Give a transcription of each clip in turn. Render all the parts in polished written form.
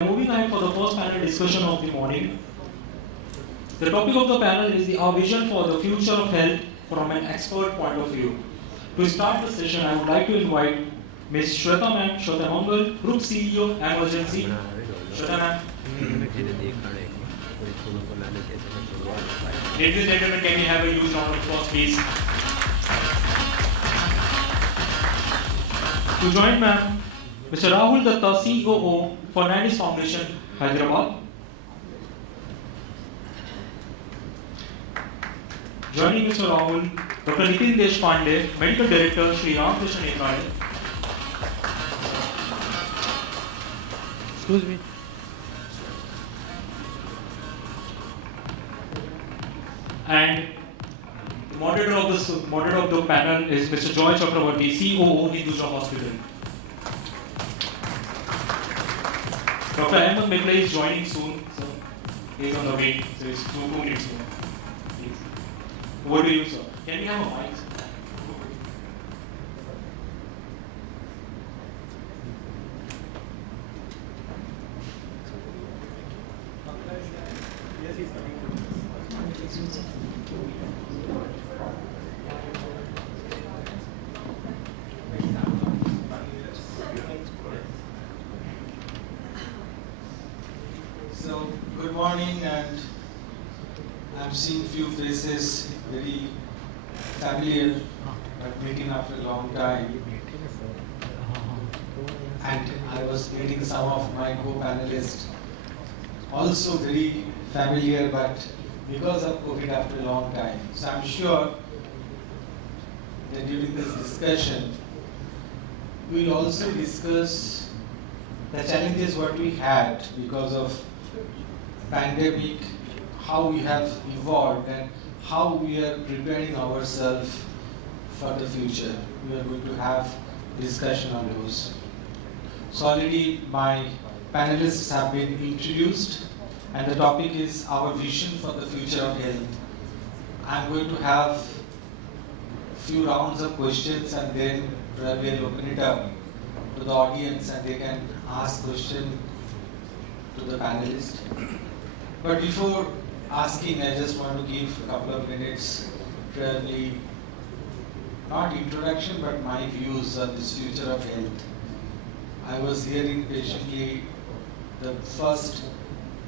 Moving ahead for the first panel discussion of the morning. The topic of the panel is our vision for the future of health from an expert point of view. To start the session, I would like to invite Ms. Sweta ma'am, Sweta Mangal, Group CEO, Emergency. Sweta ma'am. Ladies and gentlemen, can we have a huge round of applause, please? To join ma'am, Mr. Rahul Datta, COO, Fernandes Foundation, Hyderabad. Joining Mr. Rahul, Dr. Nitin Deshpande, Medical Director, Shree Ramkrishna Netralaya. Excuse me. And the moderator of the panel is Mr. Joy Chakraborty, COO, Hinduja Hospital. Dr. Ahmad Mecklai is joining soon, so he is on the way, so it's 2 minutes more. Please. Over to you, sir. Can we have a mic? So, good morning, and I'm seeing few faces very familiar, but meeting after a long time. And I was meeting some of my co-panelists, also very familiar, but because of COVID after a long time. So I'm sure that during this discussion, we'll also discuss the challenges what we had because of pandemic, how we have evolved and how we are preparing ourselves for the future. We are going to have discussion on those. So already my panelists have been introduced and the topic is our vision for the future of health. I'm going to have few rounds of questions and then we'll open it up to the audience and they can ask questions to the panelists. But before asking, I just want to give a couple of minutes, probably not introduction, but my views on this future of health. I was hearing patiently the first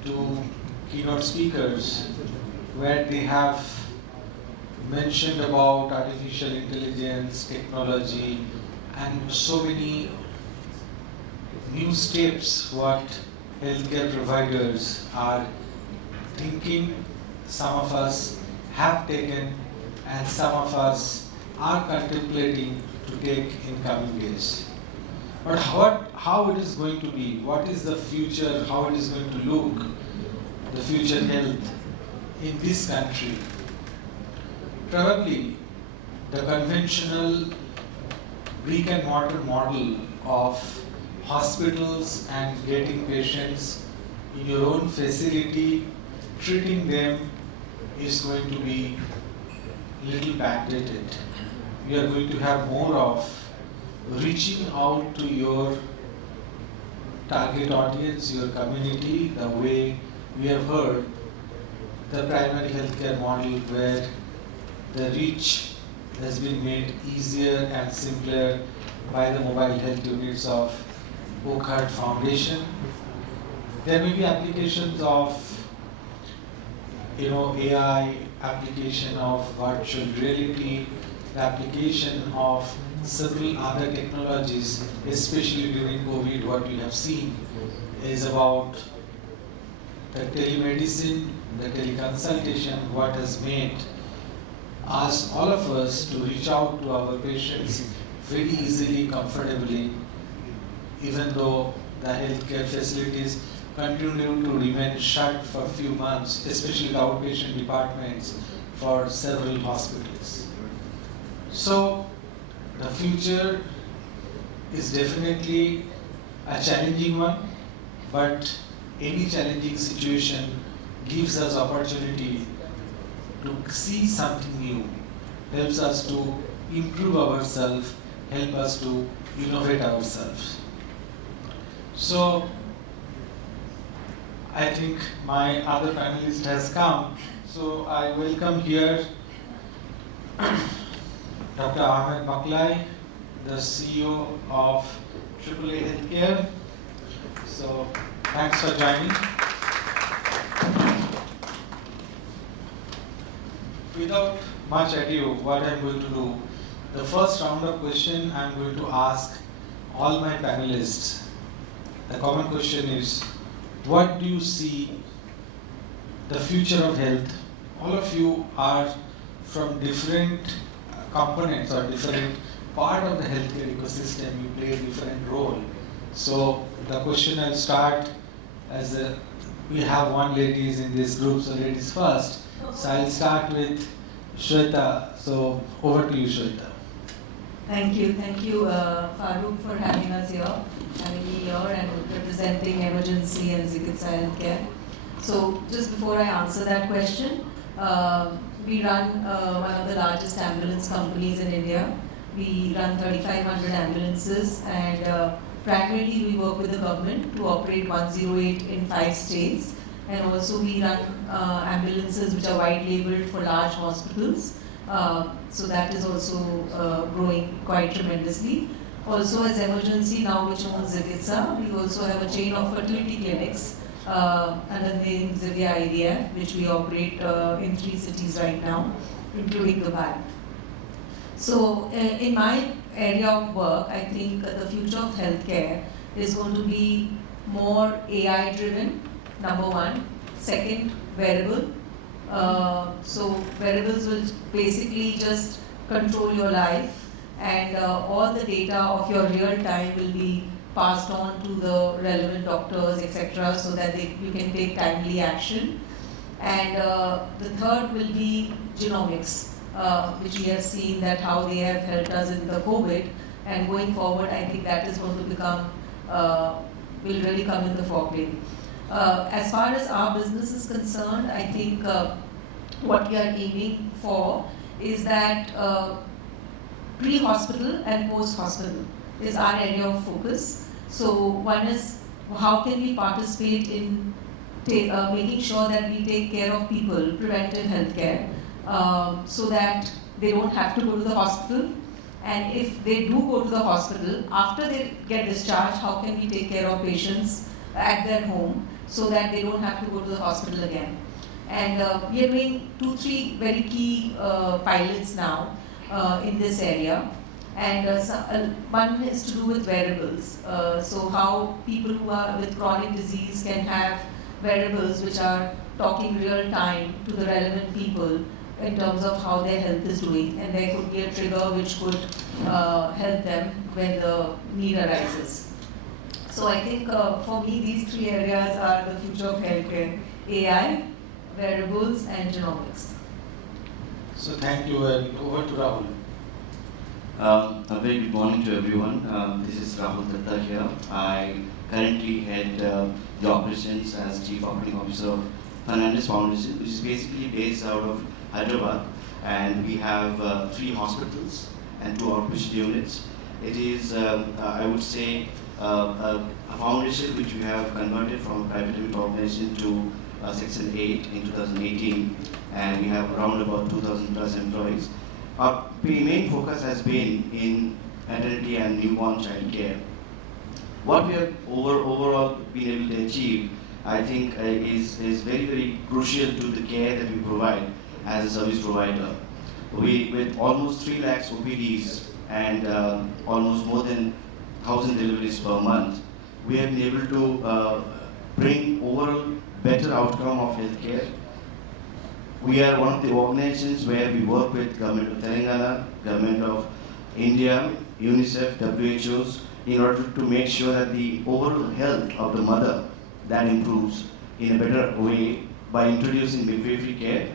2 keynote speakers where they have mentioned about artificial intelligence, technology, and so many new steps what healthcare providers are thinking. Some of us have taken and some of us are contemplating to take in coming days. But how it is going to be, what is the future, how it is going to look, the future health in this country. Probably the conventional brick and mortar model of hospitals and getting patients in your own facility, treating them is going to be little backdated. We are going to have more of reaching out to your target audience, your community, the way we have heard the primary healthcare model where the reach has been made easier and simpler by the mobile health units of Oak Heart Foundation. There may be applications of AI, application of virtual reality, the application of several other technologies, especially during COVID. What we have seen is about the telemedicine, the teleconsultation, what has made us, all of us, to reach out to our patients very easily, comfortably, even though the healthcare facilities continue to remain shut for a few months, especially the outpatient departments for several hospitals. So the future is definitely a challenging one, but any challenging situation gives us opportunity to see something new, helps us to improve ourselves, help us to innovate ourselves. So I think my other panelist has come, so I welcome here Dr. Ahmad Mecklai, the CEO of AAA Healthcare. So thanks for joining. Without much ado, what I'm going to do, the first round of question I'm going to ask all my panelists. The common question is, what do you see the future of health? All of you are from different components or different part of the healthcare ecosystem. You play a different role. So the question I'll start we have one lady in this group, so ladies first. So I'll start with Sweta. So over to you, Sweta. Thank you, Farooq, for having us here, having me here and representing emergency and Zikitsa healthcare. So just before I answer that question, we run one of the largest ambulance companies in India. We run 3,500 ambulances, and primarily we work with the government to operate 108 in 5 states. And also we run ambulances which are white labeled for large hospitals. So that is also growing quite tremendously. Also as emergency now, which owns Zikitsa, we also have a chain of fertility clinics under the name Zivya IVF, which we operate in 3 cities right now, including Dubai. So in my area of work, I think the future of healthcare is going to be more AI driven, number one. Second, wearable. So wearables will basically just control your life, and all the data of your real time will be passed on to the relevant doctors, etc., so that you can take timely action. And the third will be genomics, which we have seen that how they have helped us in the COVID, and going forward, I think that is going to become, will really come in the foreplay. As far as our business is concerned, I think what we are aiming for is that pre-hospital and post-hospital is our area of focus. So one is, how can we participate in making sure that we take care of people, preventive healthcare, so that they don't have to go to the hospital. And if they do go to the hospital, after they get discharged, how can we take care of patients at their home so that they don't have to go to the hospital again. And we are doing 2-3 very key pilots now in this area. And one is to do with wearables. So how people who are with chronic disease can have wearables which are talking real time to the relevant people in terms of how their health is doing. And there could be a trigger which could help them when the need arises. So I think for me, these 3 areas are the future of healthcare: AI, wearables, and genomics. So thank you, and over to Rahul. A very good morning to everyone. This is Rahul Datta here. I currently head the operations as Chief Operating Officer of Fernandes Foundation, which is basically based out of Hyderabad, and we have 3 hospitals and 2 outpatient units. It is, I would say, a foundation which we have converted from a private limited organization to Section 8 in 2018, and we have around about 2,000 plus employees. Our main focus has been in maternity and newborn child care. What we have overall been able to achieve, I think, is very, very crucial to the care that we provide as a service provider. With almost 3 lakhs OPDs and almost more than 1,000 deliveries per month, we have been able to bring overall better outcome of healthcare. We are one of the organizations where we work with Government of Telangana, Government of India, UNICEF, WHOs, in order to make sure that the overall health of the mother that improves in a better way by introducing midwifery care.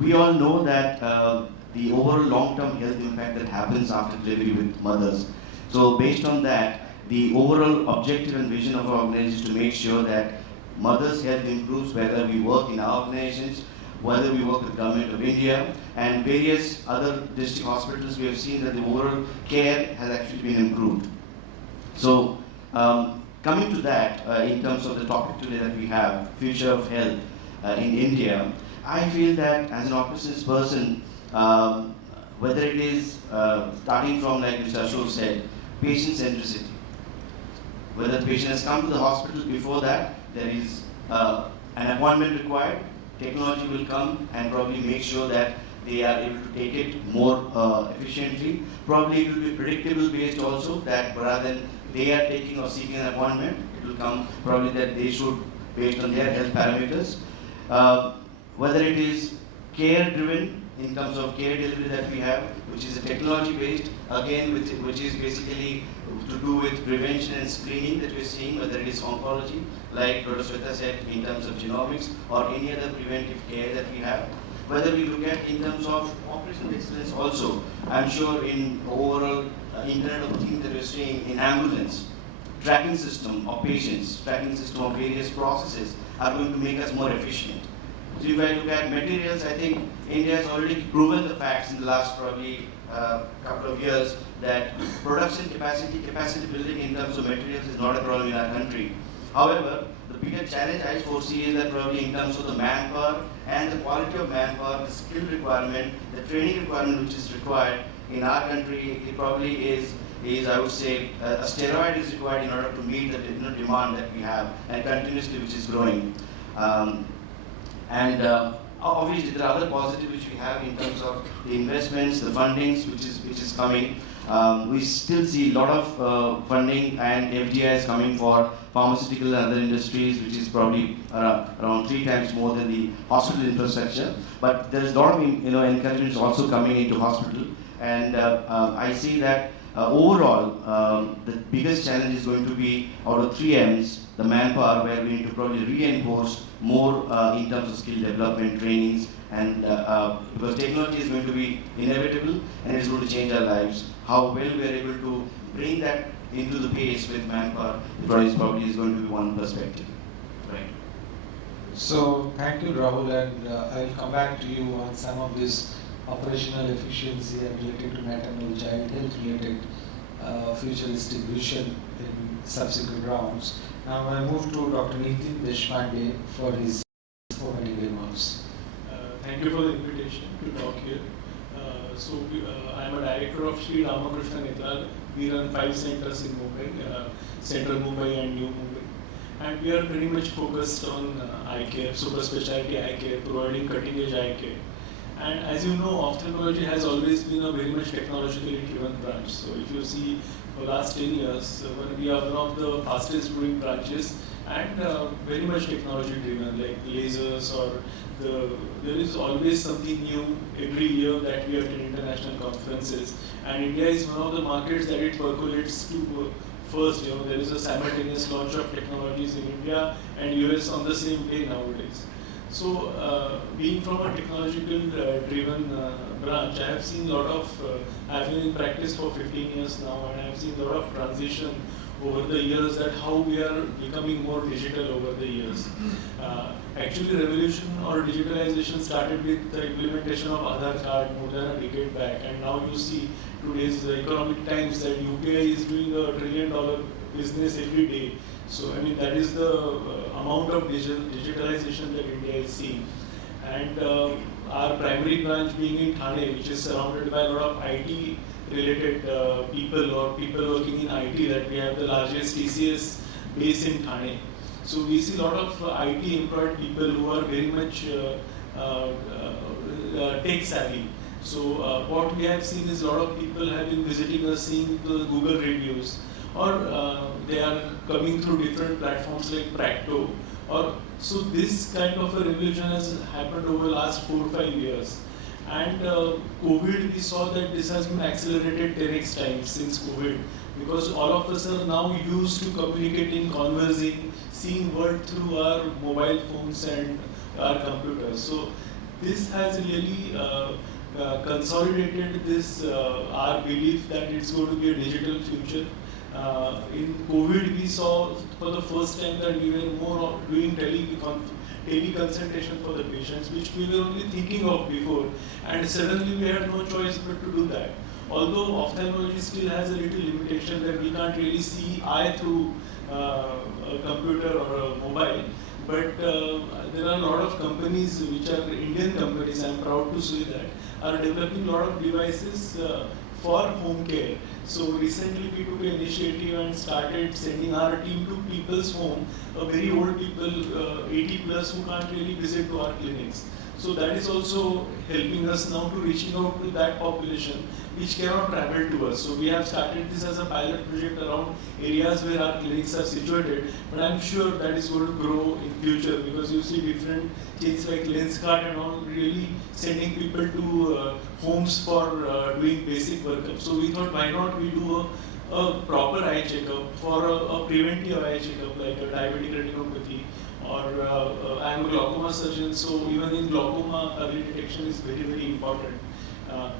We all know that the overall long-term health impact that happens after delivery with mothers. So based on that, the overall objective and vision of our organization is to make sure that mothers' health improves, whether we work in our organizations, whether we work with Government of India and various other district hospitals. We have seen that the overall care has actually been improved. So coming to that, in terms of the topic today that we have, future of health in India, I feel that as an operations person, whether it is starting from, like Mr. Ashok said, patient centricity, whether the patient has come to the hospital before that, there is an appointment required, technology will come and probably make sure that they are able to take it more efficiently. Probably it will be predictable based also, that rather than they are taking or seeking an appointment, it will come probably that they should, based on their health parameters. Whether it is care driven in terms of care delivery that we have, which is a technology based, again which is basically to do with prevention and screening that we're seeing, whether it is oncology, like Dr. Sweta said, in terms of genomics or any other preventive care that we have. Whether we look at in terms of operational excellence also, I'm sure in overall Internet of Things that we're seeing in ambulance, tracking system of patients, tracking system of various processes are going to make us more efficient. So if I look at materials, I think India has already proven the facts in the last probably couple of years that production capacity building in terms of materials is not a problem in our country. However, the bigger challenge I foresee is that probably in terms of the manpower and the quality of manpower, the skill requirement, the training requirement which is required in our country, it probably is I would say, a steroid is required in order to meet the demand that we have and continuously which is growing. Obviously there are other positives which we have in terms of the investments, the fundings which is coming. We still see a lot of funding and FDIs coming for pharmaceutical and other industries, which is probably around 3 times more than the hospital infrastructure. But there is a lot of encouragement also coming into hospital, and I see that overall the biggest challenge is going to be out of 3 M's, the manpower, where we need to probably reinforce more in terms of skill development, trainings, and because technology is going to be inevitable and it's going to change our lives. How well we are able to bring that into the pace with manpower probably is going to be one perspective. Right. So thank you, Rahul, and I'll come back to you on some of this operational efficiency and related to maternal child health related futuristic vision in subsequent rounds. Now I move to Dr. Nitin Deshpande for his opening remarks. Thank you for the invitation to talk here. I am a director of Shree Ramkrishna Netralaya. We run 5 centers in Mumbai, Central Mumbai and New Mumbai. And we are very much focused on eye care, super specialty eye care, providing cutting edge eye care. And as you know, ophthalmology has always been a very much technologically driven branch. So if you see for the last 10 years, we are one of the fastest growing branches and very much technology driven, like lasers or there is always something new every year that we attend international conferences. And India is one of the markets that it percolates to first. There is a simultaneous launch of technologies in India and US on the same day nowadays. So, being from a technological driven branch, I have seen a lot of, I have been in practice for 15 years now, and I have seen a lot of transition over the years, that how we are becoming more digital over the years. Actually, revolution or digitalization started with the implementation of Aadhaar card more than a decade back, and now you see today's economic times that UPI is doing $1 trillion business every day. So, I mean, that is the amount of digitalization that India is seeing. And our primary branch being in Thane, which is surrounded by a lot of IT related people or people working in IT, that we have the largest TCS base in Thane. So we see a lot of IT employed people who are very much tech savvy. So what we have seen is a lot of people have been visiting us, seeing the Google reviews, or they are coming through different platforms like Practo. So this kind of a revolution has happened over the last 4 or 5 years. And COVID, we saw that this has been accelerated 10x times since COVID, because all of us are now used to communicating, conversing, seeing world through our mobile phones and our computers. So this has really consolidated this our belief that it's going to be a digital future. In COVID, we saw for the first time that we were more doing teleconsultation for the patients, which we were only thinking of before, and suddenly we had no choice but to do that. Although ophthalmology still has a little limitation that we can't really see eye through a computer or a mobile. But there are a lot of companies which are Indian companies, I'm proud to say that, are developing a lot of devices for home care. So recently we took an initiative and started sending our team to people's home, very old people, 80 plus, who can't really visit to our clinics. So that is also helping us now to reaching out to that population which cannot travel to us. So we have started this as a pilot project around areas where our clinics are situated, but I'm sure that is going to grow in future, because you see different chains like Lenskart and all really sending people to homes for doing basic workup. So we thought, why not we do a proper eye checkup, for a preventive eye checkup like a diabetic retinopathy, or I'm a glaucoma surgeon, so even in glaucoma, early detection is very, very important. I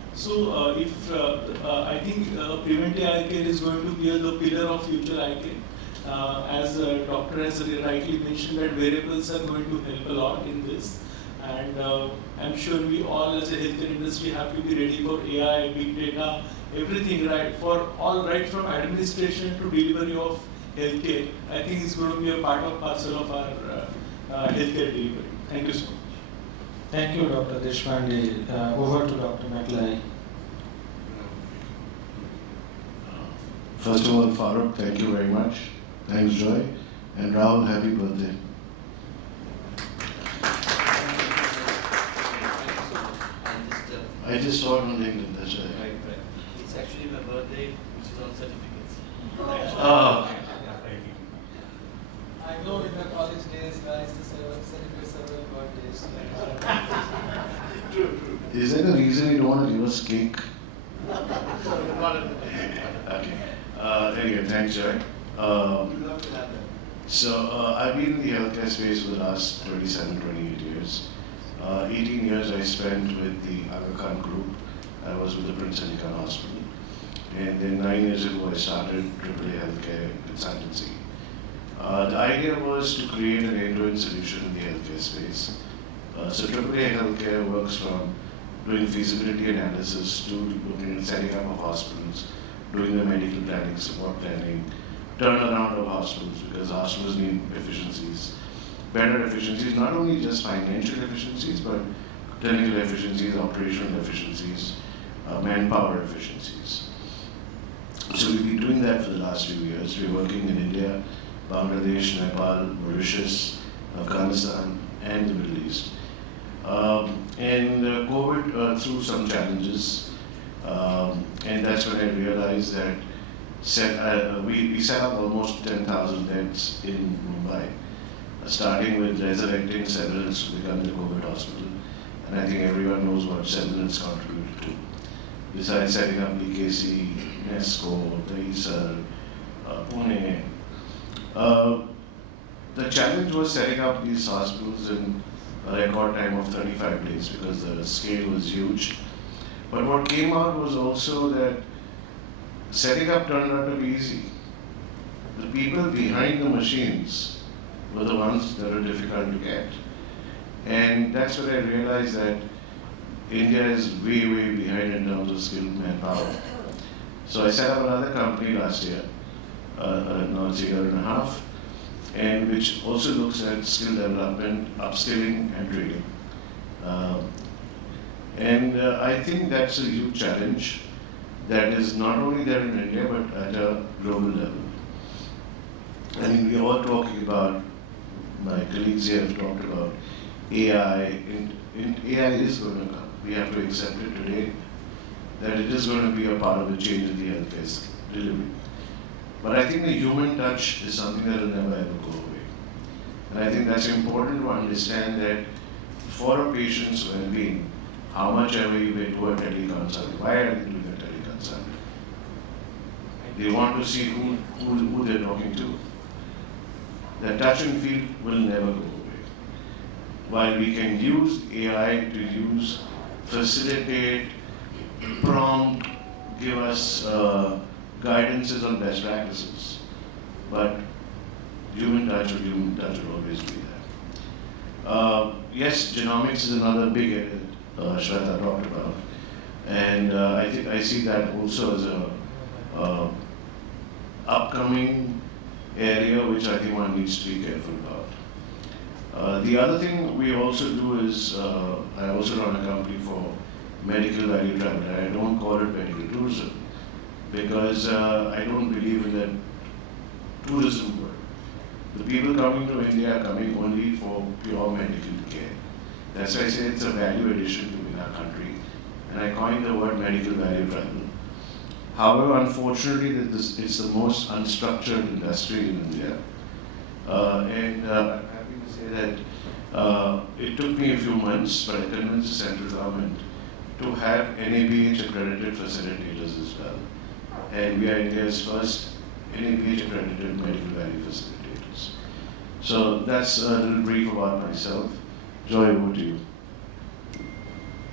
think preventive eye care is going to be the pillar of future eye care. As the doctor has rightly mentioned, that wearables are going to help a lot in this. And I'm sure we all as a healthcare industry have to be ready for AI, big data, everything, right? For all, right from administration to delivery of healthcare. I think it's going to be a part of parcel of our healthcare delivery. Thank you so much. Thank you, Dr. Deshpande. Over to Dr. Mecklai. First of all, Farooq, thank you very much. Thanks, Joy. And Rahul, happy birthday. I just saw it on LinkedIn, that's right. Right. It's actually my birthday, which is on certificates. Oh. I know in the college days, guys, to celebrate several birthdays. True. Is there a reason you don't want to give us cake? Okay. Anyway, thanks, Joy. I've been in the healthcare space for the last 27, 28 years. 18 years I spent with the Aga Khan group. I was with the Prince Ali Khan Hospital. And then 9 years ago I started AAA Healthcare Consultancy. The idea was to create an end-to-end solution in the healthcare space. So AAA Healthcare works from doing feasibility analysis to looking at setting up of hospitals, doing the medical planning, support planning, turnaround of hospitals, because hospitals need efficiencies, better efficiencies, not only just financial efficiencies, but clinical efficiencies, operational efficiencies, manpower efficiencies. So we've been doing that for the last few years. We're working in India, Bangladesh, Nepal, Mauritius, Afghanistan, and the Middle East. COVID threw some challenges, and that's when I realized that we set up almost 10,000 beds in Mumbai, starting with resurrecting Severance to become the COVID hospital. And I think everyone knows what Severance contributed to. Besides setting up BKC, Nesco, Dahisar, Pune. The challenge was setting up these hospitals in a record time of 35 days because the scale was huge. But what came out was also that setting up turned out to be easy. The people behind the machines were the ones that were difficult to get. And that's when I realized that India is way, way behind in terms of skilled manpower. So I set up another company last year, now it's a year and a half, and which also looks at skill development, upskilling and training. I think that's a huge challenge that is not only there in India, but at a global level. I mean, we're all talking about, my colleagues here have talked about AI, and AI is going to come. We have to accept it today, that it is going to be a part of the change in the healthcare delivery. But I think the human touch is something that will never ever go away. And I think that's important to understand that for a patient's well-being, how much ever you may do a teleconsult, why are they doing a teleconsult? They want to see who they're talking to. The touch and feel will never go away. While we can use AI to facilitate, prompt, give us guidances on best practices, but human touch will always be there. Yes, genomics is another big area that Sweta talked about, and I think I see that also as a upcoming area which I think one needs to be careful about. The other thing we also do is, I also run a company for medical value travel. I don't call it medical tourism because I don't believe in that tourism word. The people coming to India are coming only for pure medical care. That's why I say it's a value addition in our country, and I coined the word medical value travel. However, unfortunately, it's the most unstructured industry in India. I'm happy to say that it took me a few months, but I convinced the central government to have NABH accredited facilitators as well. And we are India's first NABH accredited medical value facilitators. So that's a little brief about myself. Joy, over to you.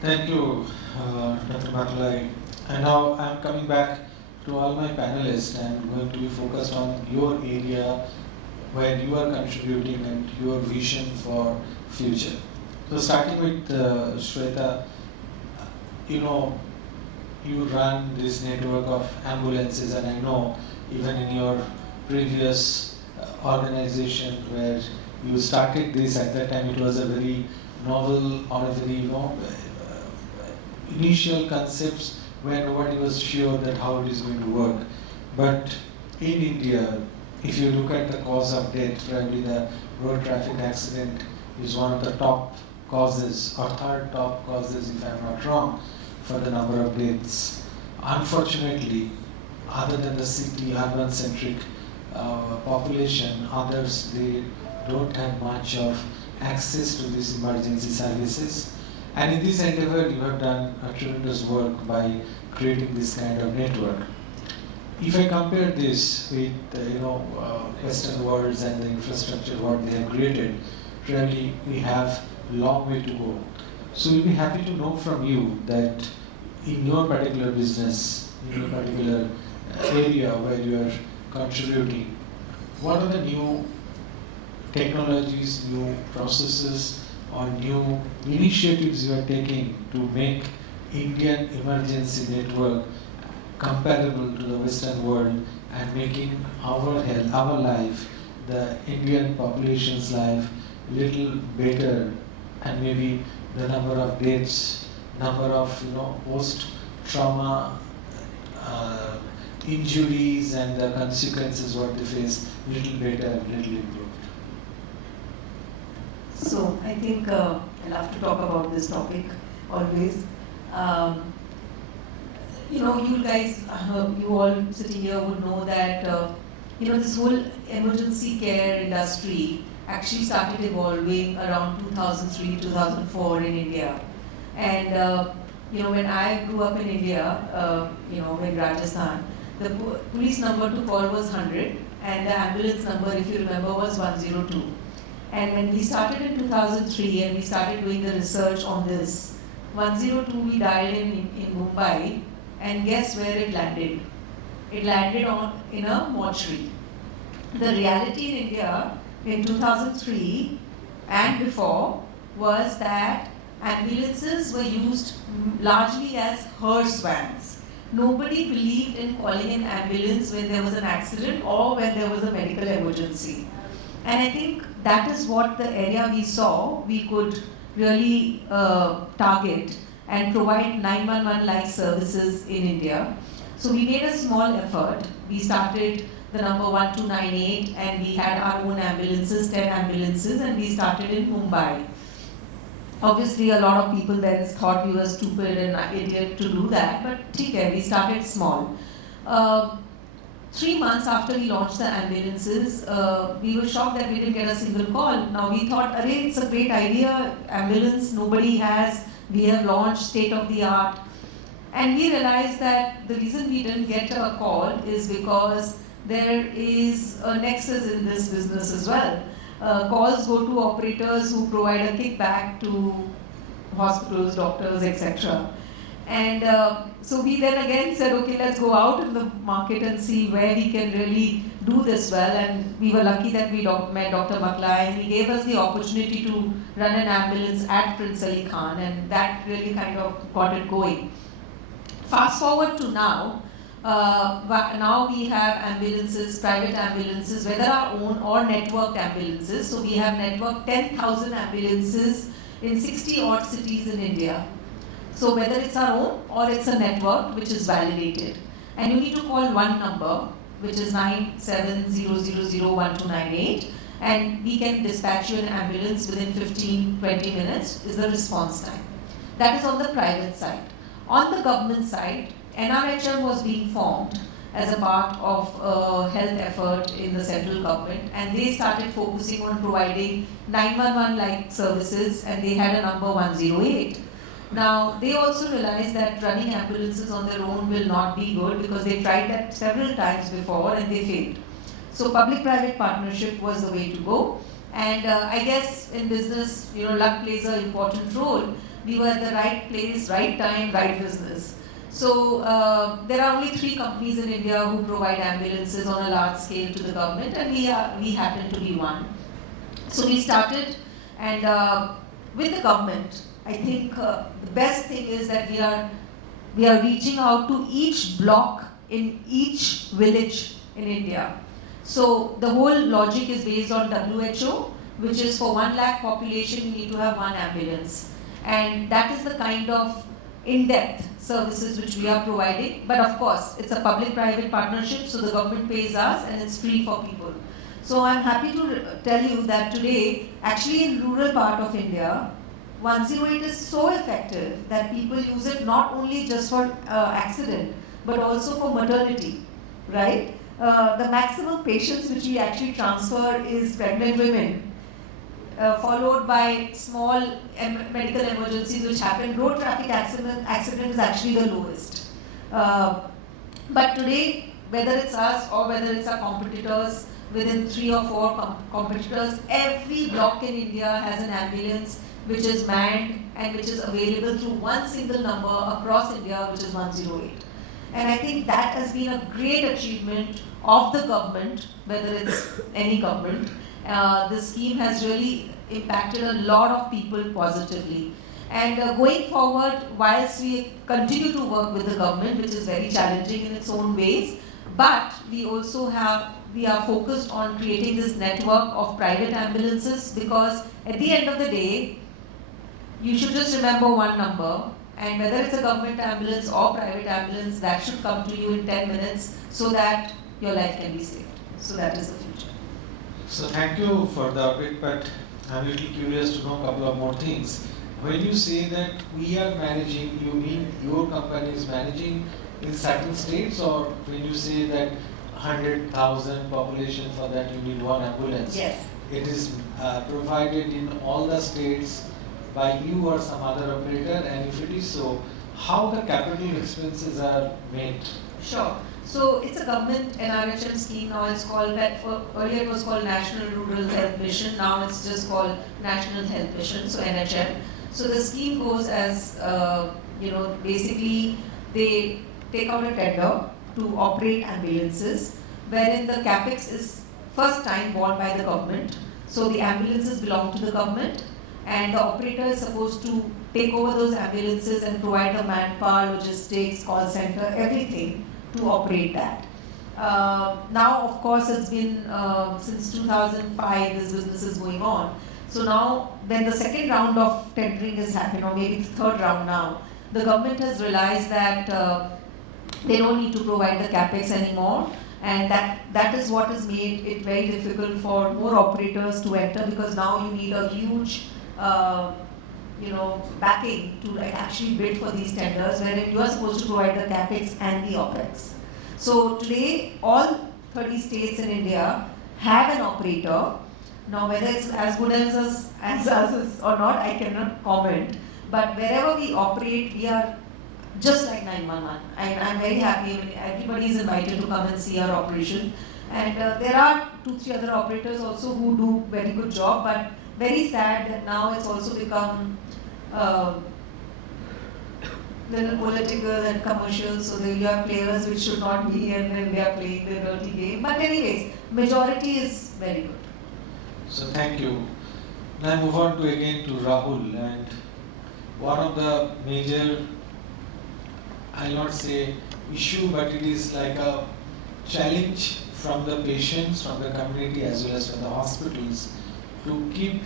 Thank you, Dr. Mecklai. And now I'm coming back to all my panelists and going to be focused on your area where you are contributing and your vision for future. So starting with Sweta, you run this network of ambulances, and I know even in your previous organization where you started this, at that time it was a very novel or a very initial concepts where nobody was sure that how it is going to work. But in India, if you look at the cause of death, probably the road traffic accident is one of the top causes or third top causes, if I'm not wrong, for the number of deaths. Unfortunately, other than the city urban centric population, others they don't have much of access to these emergency services. And in this endeavor, you have done a tremendous work by creating this kind of network. If I compare this with Western worlds and the infrastructure what they have created, really we have a long way to go. So we'll be happy to know from you that in your particular business, in your particular area where you are contributing, what are the new technologies, new processes, or new initiatives you are taking to make Indian emergency network comparable to the Western world and making our health, our life, the Indian population's life little better, and maybe the number of deaths, number of post-trauma injuries and the consequences what they face little better, little improved. So I think I love to talk about this topic always. You guys, you all sitting here would know that this whole emergency care industry actually started evolving around 2003, 2004 in India. And when I grew up in India, in Rajasthan, the police number to call was 100, and the ambulance number, if you remember, was 102. And when we started in 2003 and we started doing the research on this, 102 we dialed in Mumbai, and guess where it landed? It landed in a mortuary. The reality in India in 2003 and before was that ambulances were used largely as hearse vans. Nobody believed in calling an ambulance when there was an accident or when there was a medical emergency. And I think that is what the area we saw we could really target and provide 911-like services in India. So we made a small effort. We started the number 1298 and we had our own ambulances, 10 ambulances, and we started in Mumbai. Obviously, a lot of people then thought we were stupid and idiot to do that, but we started small. 3 months after we launched the ambulances, we were shocked that we didn't get a single call. Now we thought, array, it's a great idea, ambulance nobody has, we have launched state of the art. And we realized that the reason we didn't get a call is because there is a nexus in this business as well. Calls go to operators who provide a kickback to hospitals, doctors, etc. And so we then again said, okay, let's go out in the market and see where we can really do this well. And we were lucky that we met Dr. Mecklai, and he gave us the opportunity to run an ambulance at Prince Ali Khan, and that really kind of got it going. Fast forward to now, Now we have ambulances, private ambulances, whether our own or networked ambulances. So we have networked 10,000 ambulances in 60 odd cities in India. So whether it's our own or it's a network which is validated. And you need to call one number, which is 97000128, and we can dispatch you an ambulance within 15-20 minutes is the response time. That is on the private side. On the government side, NRHM was being formed as a part of a health effort in the central government, and they started focusing on providing 911-like services, and they had a number 108. Now, they also realized that running ambulances on their own will not be good because they tried that several times before and they failed. So public-private partnership was the way to go. And I guess in business, luck plays an important role. We were at the right place, right time, right business. So there are only 3 companies in India who provide ambulances on a large scale to the government, and we happen to be one. So we started, and with the government, I think the best thing is that we are reaching out to each block in each village in India. So the whole logic is based on WHO, which is for 1 lakh population, you need to have 1 ambulance. And that is the kind of in-depth services which we are providing. But of course, it's a public-private partnership, so the government pays us and it's free for people. So I'm happy to tell you that today, actually in rural part of India, 108 is so effective that people use it not only just for accident, but also for maternity, right? The maximum patients which we actually transfer is pregnant women, followed by small medical emergencies which happen. Road traffic accident is actually the lowest. But today, whether it's us or whether it's our competitors, within 3 or 4 competitors, every block in India has an ambulance which is manned and which is available through one single number across India, which is 108. And I think that has been a great achievement of the government, whether it's any government. The scheme has really impacted a lot of people positively. And going forward, whilst we continue to work with the government, which is very challenging in its own ways, but we also we are focused on creating this network of private ambulances, because at the end of the day, you should just remember one number, and whether it's a government ambulance or private ambulance, that should come to you in 10 minutes so that your life can be saved. So that is the future. So thank you for the update, but I'm a little curious to know a couple of more things. When you say that we are managing, you mean your company is managing in certain states, or when you say that 100,000 population, for that you need 1 ambulance? Yes. It is provided in all the states by you or some other operator, and if it is so, how the capital expenses are made? Sure. So it's a government NRHM scheme. Now it's called, earlier it was called National Rural Health Mission. Now it's just called National Health Mission, so NHM. So the scheme goes as, basically they take out a tender to operate ambulances, wherein the capex is first time borne by the government. So the ambulances belong to the government, and the operator is supposed to take over those ambulances and provide the manpower, logistics, call center, everything to operate that. Now, of course, it's been since 2005 this business is going on. So now, when the second round of tendering has happened, or maybe the third round now, the government has realized that they don't need to provide the capex anymore, and that is what has made it very difficult for more operators to enter, because now you need a huge backing to actually bid for these tenders, wherein you are supposed to provide the capex and the opex. So today, all 30 states in India have an operator. Now, whether it's as good as us or not, I cannot comment. But wherever we operate, we are just like 911. I'm very happy. Everybody is invited to come and see our operation. And there are 2-3 other operators also who do very good job, but very sad that now it's also become little political and commercial, so there are players which should not be, and then they are playing the dirty game. But anyways, majority is very good. So thank you. Now move on to Rahul, and one of the major I'll not say issue, but it is like a challenge from the patients, from the community as well as from the hospitals to keep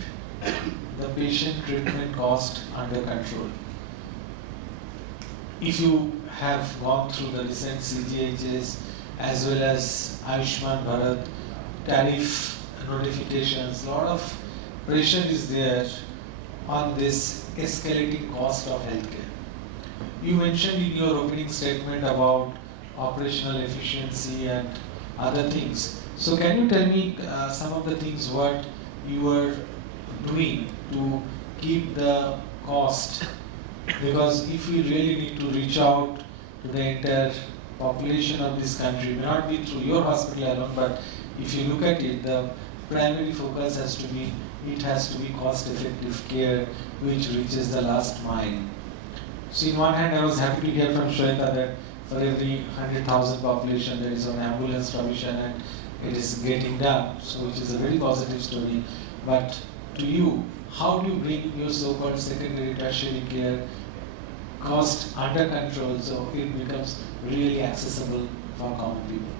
the patient treatment cost under control. If you have gone through the recent CGHS as well as Ayushman Bharat tariff notifications, a lot of pressure is there on this escalating cost of healthcare. You mentioned in your opening statement about operational efficiency and other things. So can you tell me some of the things what you were doing to keep the cost? Because if we really need to reach out to the entire population of this country, may not be through your hospital alone, but if you look at it, the primary focus has to be, it has to be cost-effective care which reaches the last mile. So in one hand, I was happy to hear from Sweta that for every 100,000 population, there is an ambulance provision and it is getting done, so which is a very positive story. But to you, how do you bring your so-called secondary tertiary care cost under control so it becomes really accessible for common people?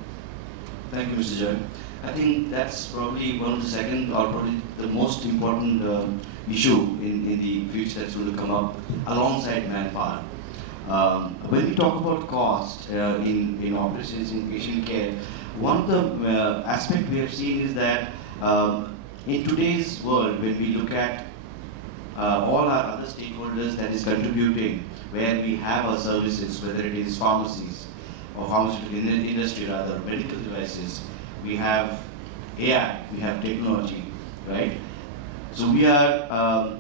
Thank you, Mr. Joy. I think that's probably one of the second or probably the most important issue in the future that's going to come up alongside manpower. When we talk about cost in operations, in patient care, one of the aspects we have seen is that in today's world, when we look at all our other stakeholders that is contributing, where we have our services, whether it is pharmacies or pharmaceutical industry rather, medical devices, we have AI, we have technology, right? So we are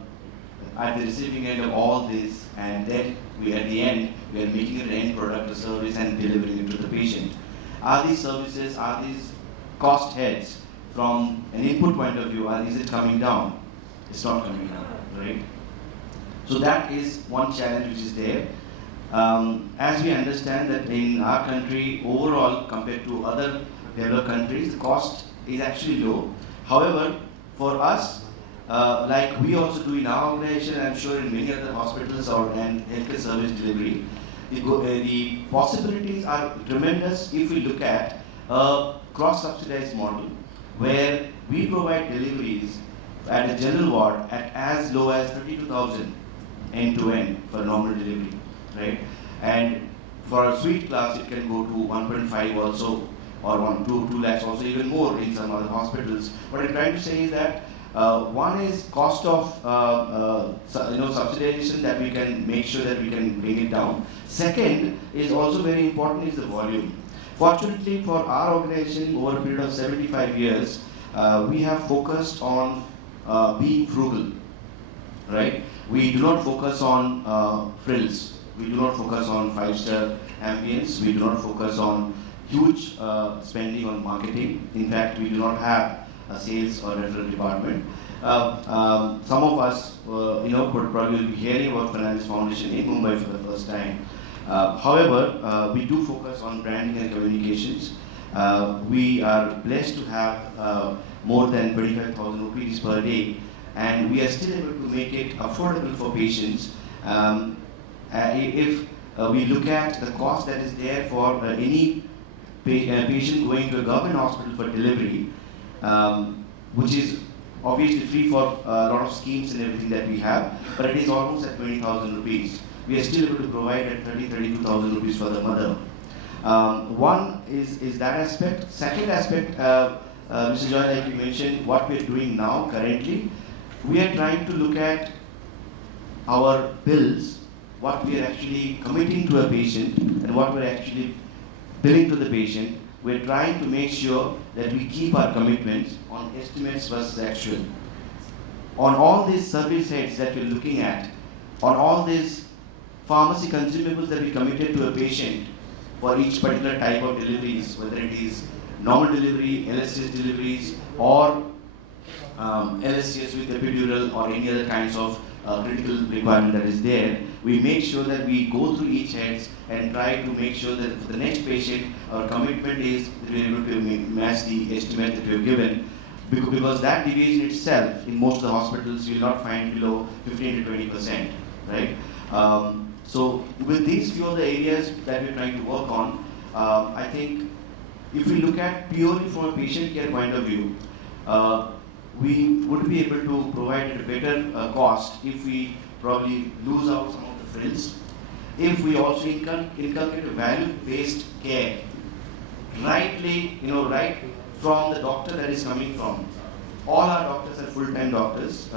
at the receiving end of all this, and then we at the end, we are making it an end product, a service, and delivering it to the patient. Are these services, are these cost heads from an input point of view, is it coming down? It's not coming down, right? So that is one challenge which is there. As we understand that in our country, overall, compared to other developed countries, the cost is actually low. However, for us, like we also do in our organization, I'm sure in many other hospitals and healthcare service delivery, the possibilities are tremendous if we look at a cross-subsidized model where we provide deliveries at a general ward at as low as 32,000 end-to-end for normal delivery, right? And for a suite class, it can go to 1.5 also, or 2 lakhs also, even more in some other hospitals. What I'm trying to say is that one is cost of subsidization, that we can make sure that we can bring it down. Second is also very important is the volume. Fortunately for our organization, over a period of 75 years, we have focused on being frugal, right? We do not focus on frills. We do not focus on 5-star ambience. We do not focus on huge spending on marketing. In fact, we do not have a sales or referral department. Some of us, could probably be hearing about Fernandes Foundation in Mumbai for the first time. However, we do focus on branding and communications. We are blessed to have more than 25,000 rupees per day, and we are still able to make it affordable for patients. If we look at the cost that is there for any patient going to a government hospital for delivery, which is obviously free for a lot of schemes and everything that we have, but it is almost at 20,000 rupees. We are still able to provide at 32,000 rupees for the mother. One is that aspect. Second aspect, Mr. Joy, like you mentioned, what we are doing now currently, we are trying to look at our bills, what we are actually committing to a patient and what we are actually billing to the patient. We are trying to make sure that we keep our commitments on estimates versus actual. On all these service heads that we are looking at, on all these pharmacy consumables that we committed to a patient for each particular type of deliveries, whether it is normal delivery, LSS deliveries, or LSCS with epidural or any other kinds of critical requirement that is there, we make sure that we go through each heads and try to make sure that for the next patient, our commitment is that we are able to match the estimate that we have given, because that deviation itself in most of the hospitals you will not find below 15 to 20%, right? So with these few of the areas that we're trying to work on, I think if we look at purely from a patient care point of view, we would be able to provide at a better cost if we probably lose out some of the frills. If we also inculcate a value-based care, rightly, right from the doctor that is coming from. All our doctors are full-time doctors,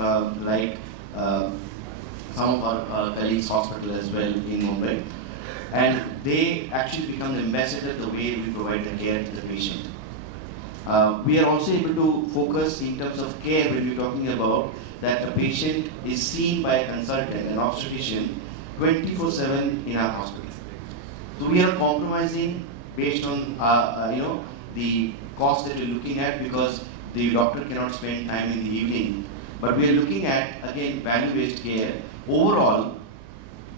like some of our colleagues' hospital as well in Mumbai. And they actually become the ambassador the way we provide the care to the patient. We are also able to focus in terms of care when we're talking about that the patient is seen by a consultant, an obstetrician, 24/7 in our hospital. So we are compromising based on the cost that we're looking at because the doctor cannot spend time in the evening. But we are looking at again value-based care. Overall,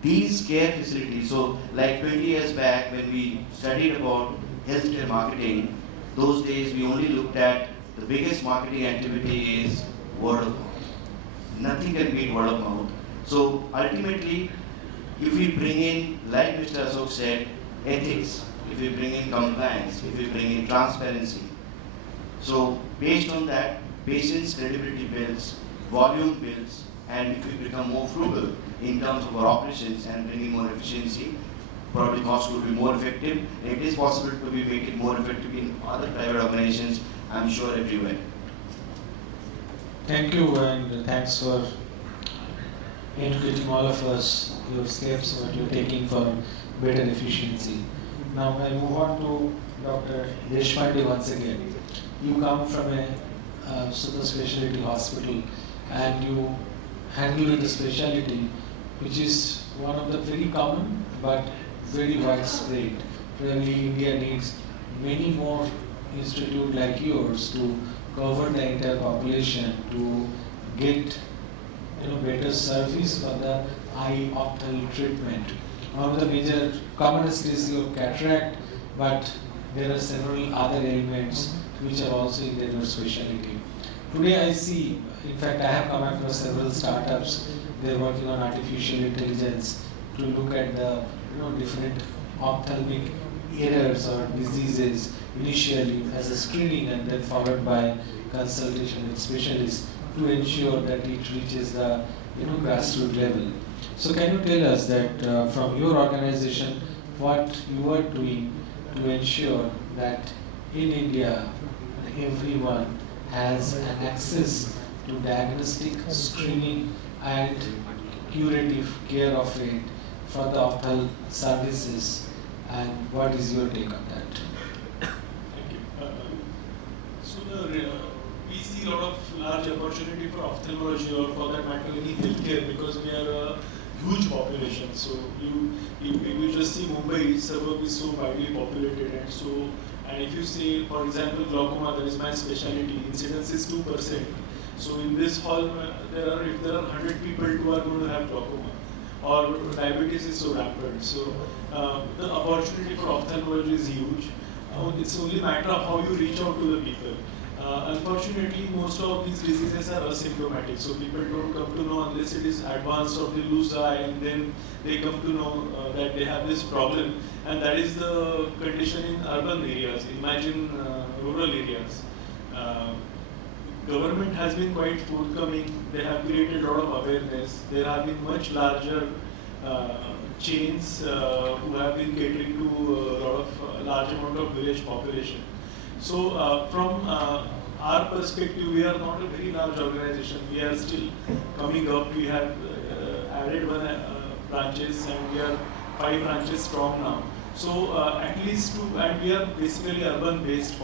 these care facilities, so like 20 years back when we studied about healthcare marketing, those days we only looked at the biggest marketing activity is word of mouth. Nothing can beat word of mouth. So ultimately, if we bring in, like Mr. Ashok said, ethics, if we bring in compliance, if we bring in transparency, so based on that, patients' credibility builds, volume builds, and if we become more frugal in terms of our operations and bringing more efficiency, probably cost will be more effective. It is possible to make it more effective in other private organizations, I'm sure everywhere. Thank you, and thanks for educating all of us, your steps, what you're taking for better efficiency. Now I move on to Dr. Deshpande once again. You come from a super specialty hospital and you handle the specialty which is one of the very common but very widespread. Really, India needs many more institutes like yours to cover the entire population to get better service for the eye ophthalmic treatment. One of the major commonest is your cataract, but there are several other ailments which are also in your specialty. Today I see, in fact I have come across several startups, they're working on artificial intelligence to look at the different ophthalmic errors or diseases initially as a screening and then followed by consultation with specialists to ensure that it reaches the grassroots level. So can you tell us that from your organization what you are doing to ensure that in India everyone has an access to diagnostic, screening and curative care of it for the ophthalmic services, and what is your take on that? Thank you. We see a lot of large opportunity for ophthalmology or for that matter any healthcare because we are a huge population. So you just see Mumbai suburb is so widely populated and if you say for example glaucoma, that is my specialty, incidence is 2%. So in this hall if there are 100 people who are going to have glaucoma or diabetes is so rampant. So the opportunity for ophthalmology is huge. It's only a matter of how you reach out to the people. Unfortunately, most of these diseases are asymptomatic, so people don't come to know unless it is advanced or they lose the eye and then they come to know that they have this problem. And that is the condition in urban areas. Imagine rural areas. Government has been quite forthcoming. They have created a lot of awareness. There have been much larger chains who have been catering to a lot of large amount of village population. So from our perspective, we are not a very large organization. We are still coming up. We have added one branches and we are 5 branches strong now. So at least and we are basically urban-based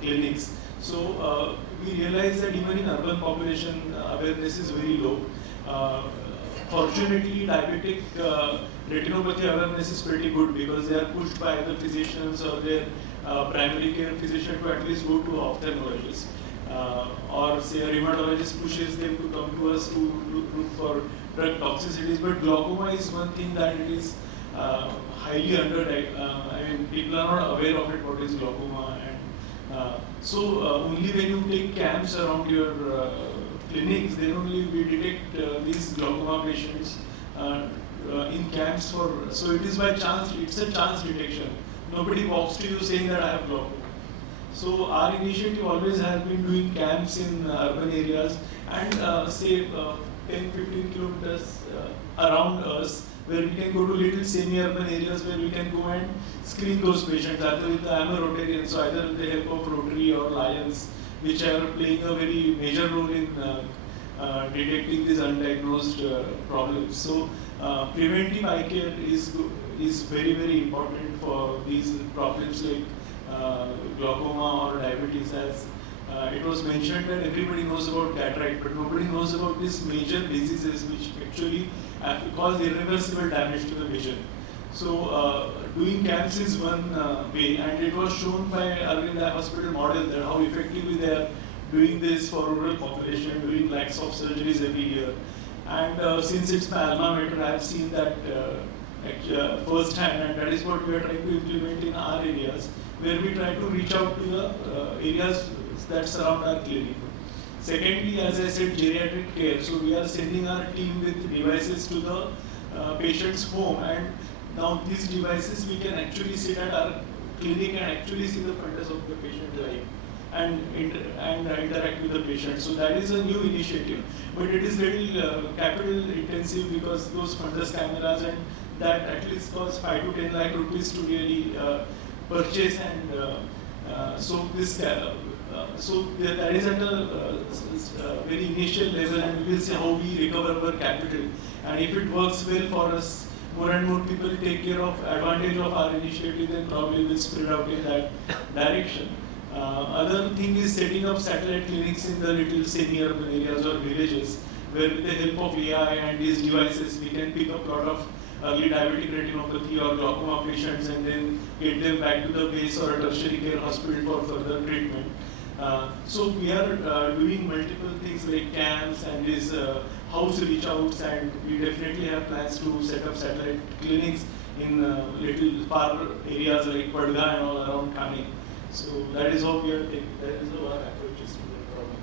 clinics. So we realize that even in urban population, awareness is very low. Fortunately, diabetic retinopathy awareness is pretty good because they are pushed by either physicians or their primary care physician to at least go to ophthalmologist. Or say a rheumatologist pushes them to come to us to look for drug toxicities. But glaucoma is one thing that it is highly people are not aware of it, what is glaucoma. And so only when you take camps around your clinics, then only we detect these glaucoma patients in camps for, so it is by chance, it's a chance detection. Nobody walks to you saying that I have glaucoma. So our initiative always has been doing camps in urban areas and say 10-15 kilometers around us, where we can go to little semi-urban areas where we can go and screen those patients. Either with I'm a Rotarian, so either with the help of Rotary or Lions, which are playing a very major role in detecting these undiagnosed problems. So preventive eye care is very, very important for these problems like glaucoma or diabetes. As it was mentioned that everybody knows about cataract, but nobody knows about these major diseases which actually cause irreversible damage to the vision. So doing camps is one way, and it was shown by Arvind Hospital model that how effectively they are doing this for rural population, doing lakhs of surgeries every year. And since it's my alma mater, I have seen that first hand, and that is what we are trying to implement in our areas, where we try to reach out to the areas that surround our clinic. Secondly, as I said, geriatric care. So we are sending our team with devices to the patient's home, and now these devices we can actually sit at our clinic and actually see the fundus of the patient live and interact with the patient. So that is a new initiative, but it is little capital intensive because those fundus cameras and that at least cost 5 to 10 lakh rupees to really purchase, and so this. So that is at a very initial level, and we will see how we recover our capital. And if it works well for us, more and more people take care of advantage of our initiative, then probably will spread out in that direction. Other thing is setting up satellite clinics in the little semi-urban areas or villages, where with the help of AI and these devices, we can pick up a lot of early diabetic retinopathy or glaucoma patients and then get them back to the base or a tertiary care hospital for further treatment. So we are doing multiple things like camps and these house reach outs, and we definitely have plans to set up satellite clinics in little far areas like Padga and all around Thane. So that is how we are taking, that is how our approach is to the problem.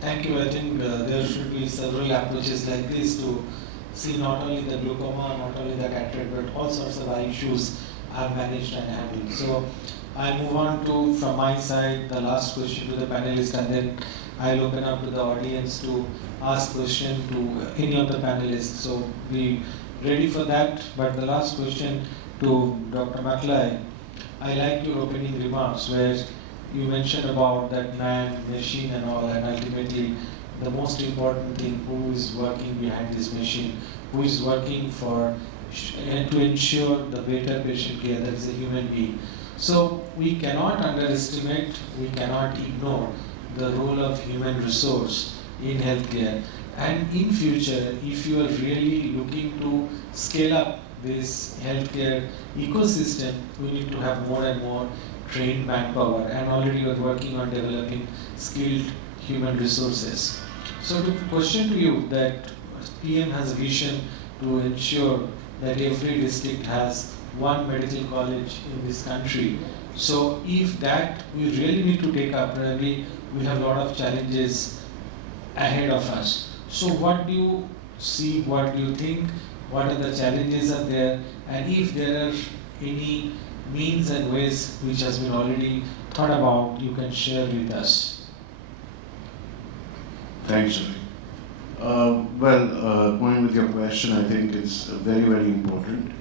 Thank you. I think there should be several approaches like this to see not only the glaucoma, not only the cataract, but all sorts of eye issues are managed and handled. So I move on to, from my side, the last question to the panelists, and then I'll open up to the audience to ask question to any of the panelists. So be ready for that. But the last question to Dr. Mecklai, I liked your opening remarks where you mentioned about that man, machine and all, and ultimately the most important thing, who is working behind this machine, who is working for and to ensure the better patient care, that is a human being. So we cannot underestimate, we cannot ignore the role of human resource in healthcare. And in future, if you are really looking to scale up this healthcare ecosystem, we need to have more and more trained manpower, and already you are working on developing skilled human resources. So the question to you, that PM has a vision to ensure that every district has one medical college in this country. So if that we really need to take up, probably we have a lot of challenges ahead of us. So what do you see, what do you think, what are the challenges are there, and if there are any means and ways which has been already thought about, you can share with us. Thanks, Shree. Going with your question, I think it's very, very important.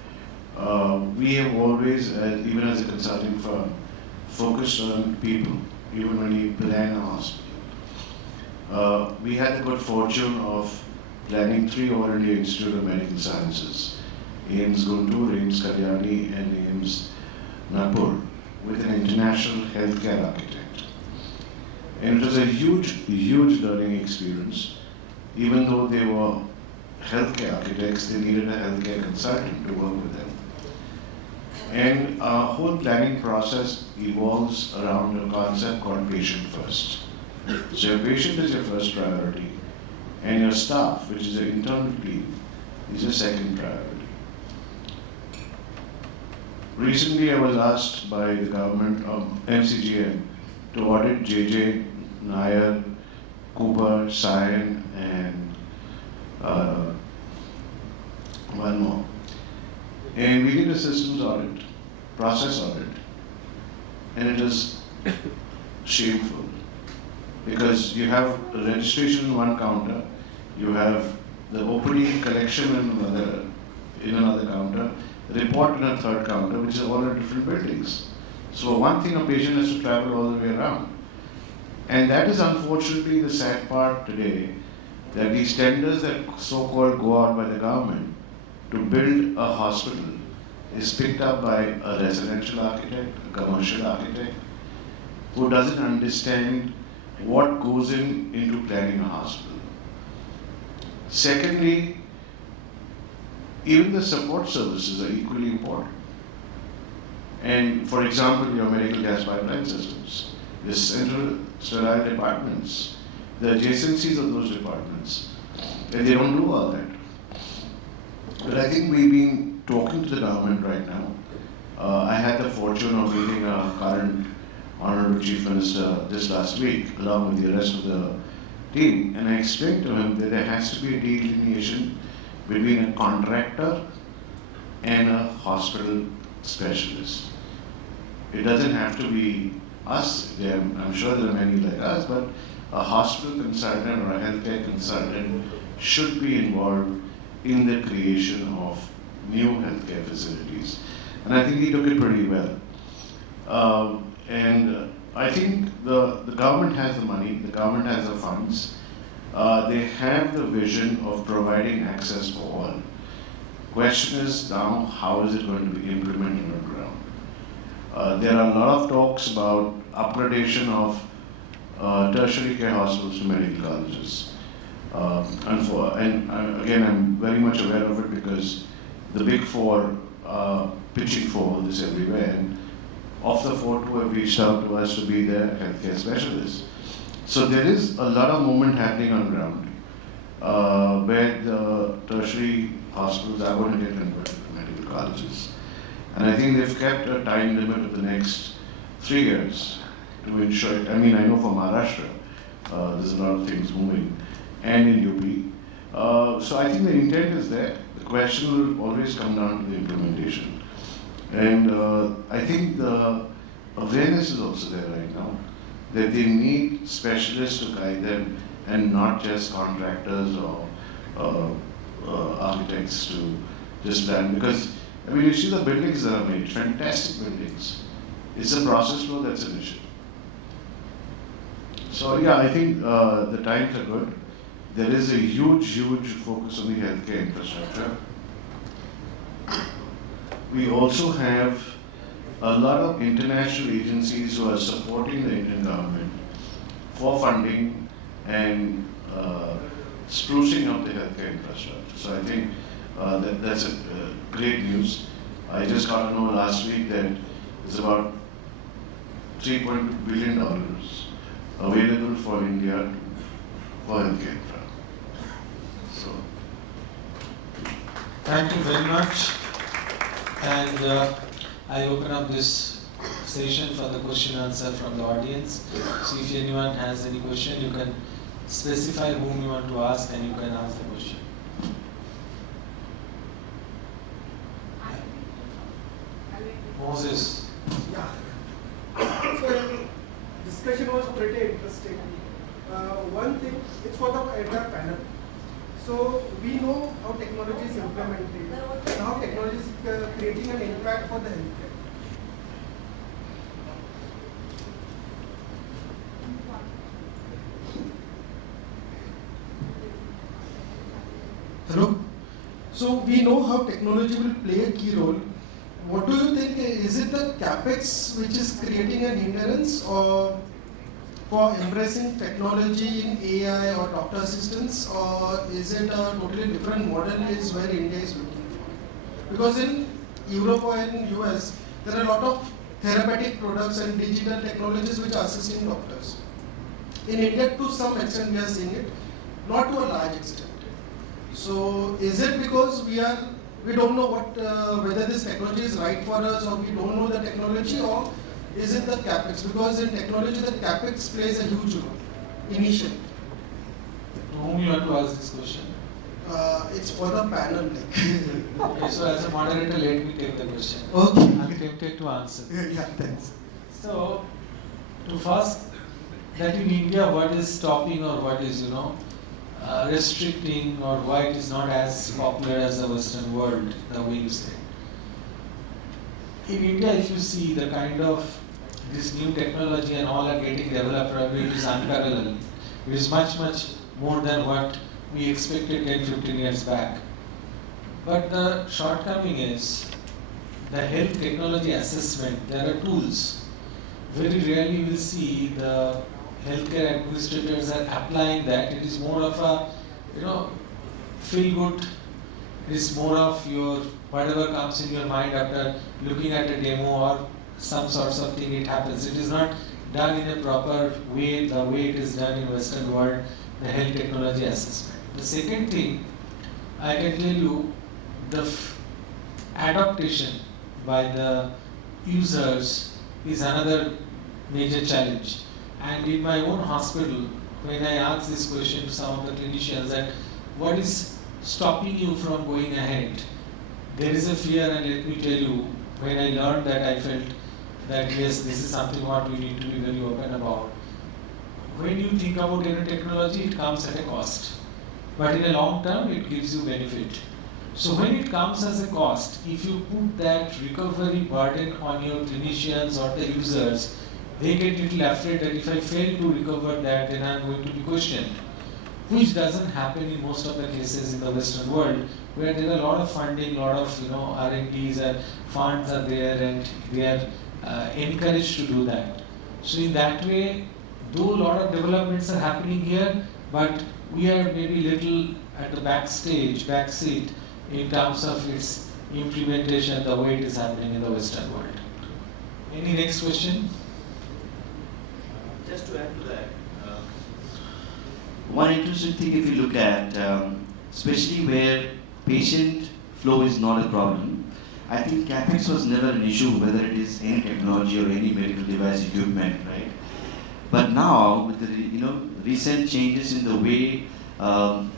We have always, even as a consulting firm, focused on people, even when we plan a hospital. We had the good fortune of planning 3 All India Institute of Medical Sciences, AIIMS Guntur, AIIMS Kalyani, and AIIMS Nagpur, with an international healthcare architect. And it was a huge, huge learning experience. Even though they were healthcare architects, they needed a healthcare consultant to work with them. And our whole planning process evolves around a concept called patient first. So your patient is your first priority, and your staff, which is your internal team, is your second priority. Recently, I was asked by the government of MCGM to audit JJ, Nair, Cooper, Sion, and a systems audit, process audit, and it is shameful because you have registration in one counter, you have the opening collection in another counter, report in a third counter, which are all in different buildings. So one thing, a patient has to travel all the way around. And that is unfortunately the sad part today, that these tenders that so-called go out by the government to build a hospital is picked up by a residential architect, a commercial architect, who doesn't understand what goes into planning a hospital. Secondly, even the support services are equally important. And for example, your medical gas pipeline systems, the central sterile departments, the adjacencies of those departments, and they don't do all that. But I think we've been talking to the government right now. I had the fortune of meeting our current Honorable Chief Minister this last week, along with the rest of the team, and I explained to him that there has to be a delineation between a contractor and a hospital specialist. It doesn't have to be us. I'm sure there are many like us, but a hospital consultant or a healthcare consultant should be involved in the creation of new healthcare facilities. And I think he took it pretty well. I think the government has the money, the government has the funds. They have the vision of providing access for all. Question is now, how is it going to be implemented on the ground? There are a lot of talks about upgradation of tertiary care hospitals to medical colleges. Again, I'm very much aware of it because the big four are pitching for all this everywhere. And of the four, two have reached out to us to be their healthcare specialists. So there is a lot of movement happening on ground where the tertiary hospitals are going to get converted to medical colleges. And I think they've kept a time limit of the next 3 years to ensure it. I mean, I know for Maharashtra, there's a lot of things moving, and in UP. So I think the intent is there. The question will always come down to the implementation. And I think the awareness is also there right now, that they need specialists to guide them and not just contractors or architects to just plan. Because, I mean, you see the buildings that are made, fantastic buildings. It's the process flow that's an issue. So yeah, I think the times are good. There is a huge focus on the healthcare infrastructure. We also have a lot of international agencies who are supporting the Indian government for funding and sprucing up the healthcare infrastructure. So I think that's great news. I just got to know last week that it's about $3.2 billion available for India for healthcare infra. So, Thank you very much. And I open up this session for the question and answer from the audience. So if anyone has any question, you can specify whom you want to ask and you can ask the question. Moses. Yeah. So discussion was pretty interesting. One thing, it's for the entire panel. So we know how technology is implemented, and how technology is creating an impact for the healthcare. Hello? So we know how technology will play a key role. What do you think, is it the capex which is creating an hindrance or for embracing technology in AI or doctor assistance, or is it a totally different model is where India is looking for? Because in Europe or in US, there are a lot of therapeutic products and digital technologies which are assisting doctors. In India, to some extent, we are seeing it, not to a large extent. So, is it because we don't know whether this technology is right for us, or we don't know the technology, or is it the capex? Because in technology, the capex plays a huge role initially. To whom you want to ask this question? It's for the panel. Like. Okay, so as a moderator, let me take the question. Okay. I'm tempted to answer. Yeah, thanks. So, to first, that in India, what is stopping or what is, restricting or why it is not as popular as the Western world, the way you say. In India, if you see the kind of this new technology and all are getting developed, probably it is unparalleled. It is much, much more than what we expected 10, 15 years back. But the shortcoming is the health technology assessment. There are tools. Very rarely you will see the healthcare administrators are applying that. It is more of a, feel good. It is more of your whatever comes in your mind after looking at a demo or some sorts of thing. It happens. It is not done in a proper way. The way it is done in Western world, the health technology assessment. The second thing, I can tell you, the adaptation by the users is another major challenge. And in my own hospital, when I ask this question to some of the clinicians that what is stopping you from going ahead, there is a fear, and let me tell you, when I learned that, I felt that yes, this is something what we need to be very open about. When you think about any technology, it comes at a cost. But in a long term, it gives you benefit. So when it comes as a cost, if you put that recovery burden on your clinicians or the users, they get a little afraid that if I fail to recover that, then I'm going to be questioned. Which doesn't happen in most of the cases in the Western world, where there are a lot of funding, a lot of R&Ds and funds are there, and they are encouraged to do that. So in that way, though a lot of developments are happening here, but we are maybe little at the backseat in terms of its implementation, the way it is happening in the Western world. Any next question? Just to add to that, one interesting thing if you look at, especially where patient flow is not a problem, I think capex was never an issue, whether it is any technology or any medical device equipment, right? But now, with the recent changes in the way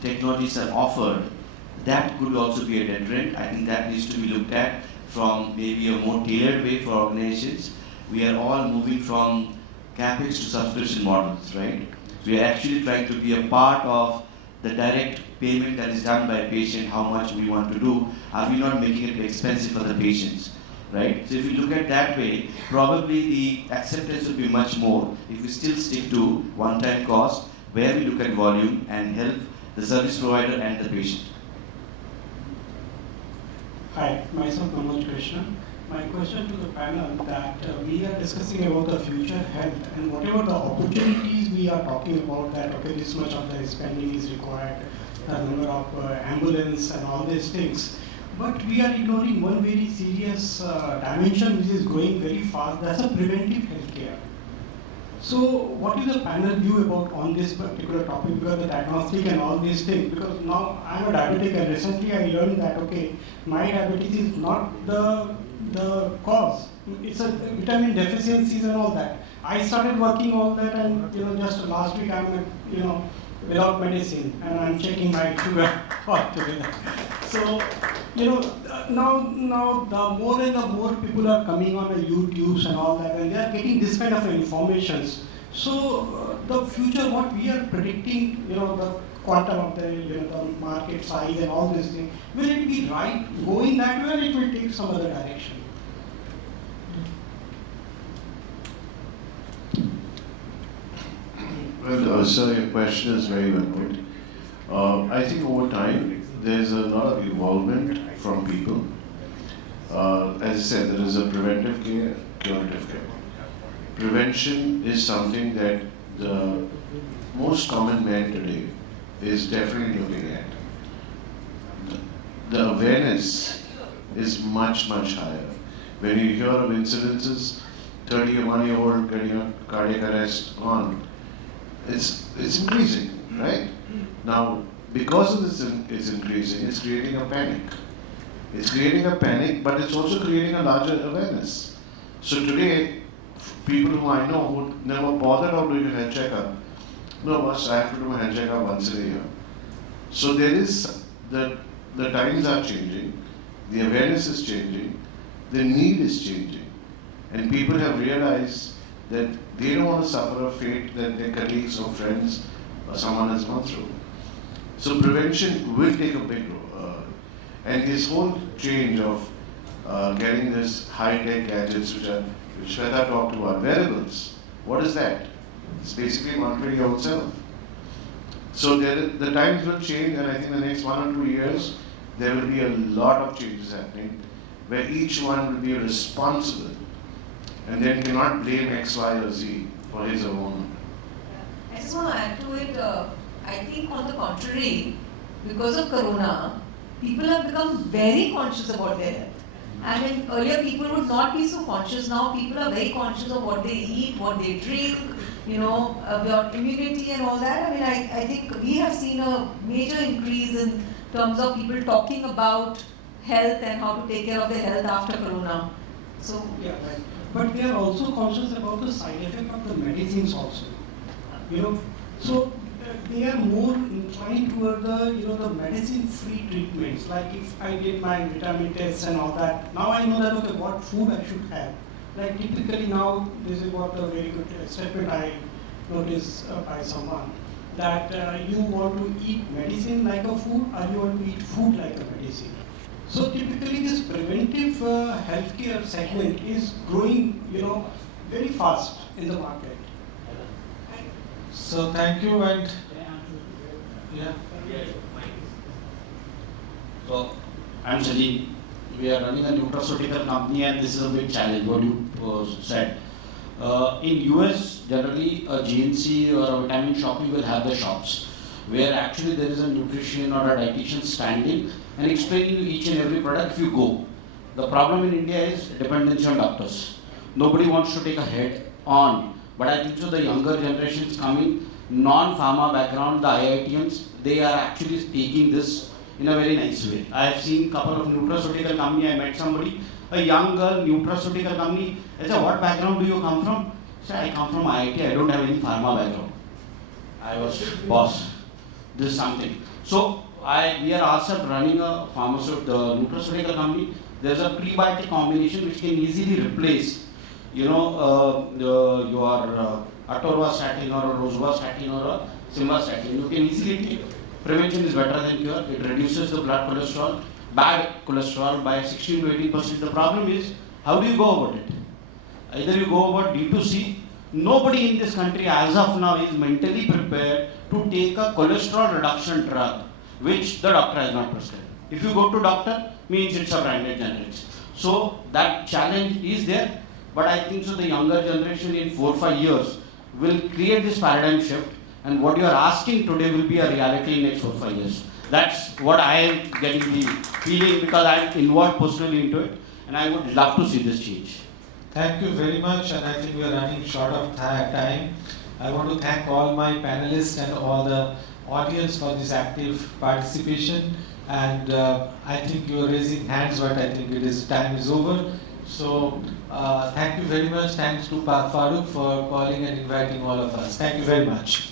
technologies are offered, that could also be a deterrent. I think that needs to be looked at from maybe a more tailored way for organizations. We are all moving from capex to subscription models, right? We are actually trying to be a part of the direct payment that is done by a patient, how much we want to do. Are we not making it expensive for the patients, right? So if you look at that way, probably the acceptance will be much more if we still stick to one-time cost, where we look at volume and help the service provider and the patient. Hi, myself Manoj Krishna. My question to the panel that we are discussing about the future health and whatever the opportunities we are talking about, that okay, this much of the spending is required, the number of ambulance and all these things. But we are ignoring one very serious dimension which is growing very fast, that's a preventive healthcare. So what is the panel view about on this particular topic, because the diagnostic and all these things, because now I'm a diabetic and recently I learned that okay, my diabetes is not the cause, it's a vitamin deficiencies and all that. I started working all that, and just last week I'm without medicine and I'm checking my sugar altogether. So now the more and the more people are coming on the YouTubes and all that, and they are getting this kind of informations. So the future, what we are predicting, the quantum of the market size and all these things, will it be right going that way, or it will take some other direction? Well, sir, your question is very well put. I think over time, there's a lot of involvement from people. As I said, there is a preventive care, curative care. Prevention is something that the most common man today is definitely looking at. The awareness is much, much higher. When you hear of incidences, 31-year-old getting a cardiac arrest on, it's increasing, right? Now, because of this it's increasing, it's creating a panic. It's creating a panic, but it's also creating a larger awareness. So today, people who I know who never bothered of doing a health checkup, no, boss, I have to do a health checkup once a year. So there is the times are changing, the awareness is changing, the need is changing, and people have realized that they don't want to suffer a fate that their colleagues or friends or someone has gone through. So prevention will take a big role. And this whole change of getting this high-tech gadgets which Sweta talked about, wearables, what is that? It's basically monitoring your own self. So the times will change, and I think in the next 1 or 2 years, there will be a lot of changes happening, where each one will be responsible, and then cannot blame X, Y, or Z for his or her own. I just want to add to it. I think on the contrary, because of Corona, people have become very conscious about their health. I mean, earlier people would not be so conscious. Now people are very conscious of what they eat, what they drink, about immunity and all that. I mean, I think we have seen a major increase in terms of people talking about health and how to take care of their health after Corona. So yeah, right. But they are also conscious about the side effect of the medicines also. So they are more inclined toward the medicine-free treatments. Like if I did my vitamin tests and all that, now I know that okay, what food I should have. Like typically now, this is what a very good statement I noticed by someone, that you want to eat medicine like a food, or you want to eat food like a medicine. So typically this preventive healthcare segment is growing, very fast in the market. So thank you, and yeah. So I'm Shree. We are running a nutraceutical company, and this is a big challenge, what you said. In US, generally a GNC or a vitamin shop, you will have the shops where actually there is a nutrition or a dietitian standing and explaining you each and every product if you go. The problem in India is dependency on doctors. Nobody wants to take a head on, but I think so the younger generations coming, non-pharma background, the IITians, they are actually taking this in a very nice way. I have seen a couple of nutraceutical company, I met somebody, a young girl, nutraceutical company. I said, what background do you come from? She said, I come from IIT, I don't have any pharma background. I was boss, this is something. So we are also running a nutraceutical company. There's a prebiotic combination which can easily replace, your atorvastatin or a rosuvastatin or a simvastatin. You can easily take. Prevention is better than cure. It reduces the blood cholesterol, bad cholesterol by 16 to 18%. The problem is, how do you go about it? Either you go about D2C. Nobody in this country as of now is mentally prepared to take a cholesterol reduction drug, which the doctor has not prescribed. If you go to doctor, means it's a branded generics. So that challenge is there, but I think so the younger generation in 4 or 5 years will create this paradigm shift, and what you are asking today will be a reality in next 4 or 5 years. That's what I am getting the feeling, because I am involved personally into it, and I would love to see this change. Thank you very much, and I think we are running short of time. I want to thank all my panelists and all the audience for this active participation. And I think you are raising hands, but I think time is over. So thank you very much. Thanks to Farooq for calling and inviting all of us. Thank you very much.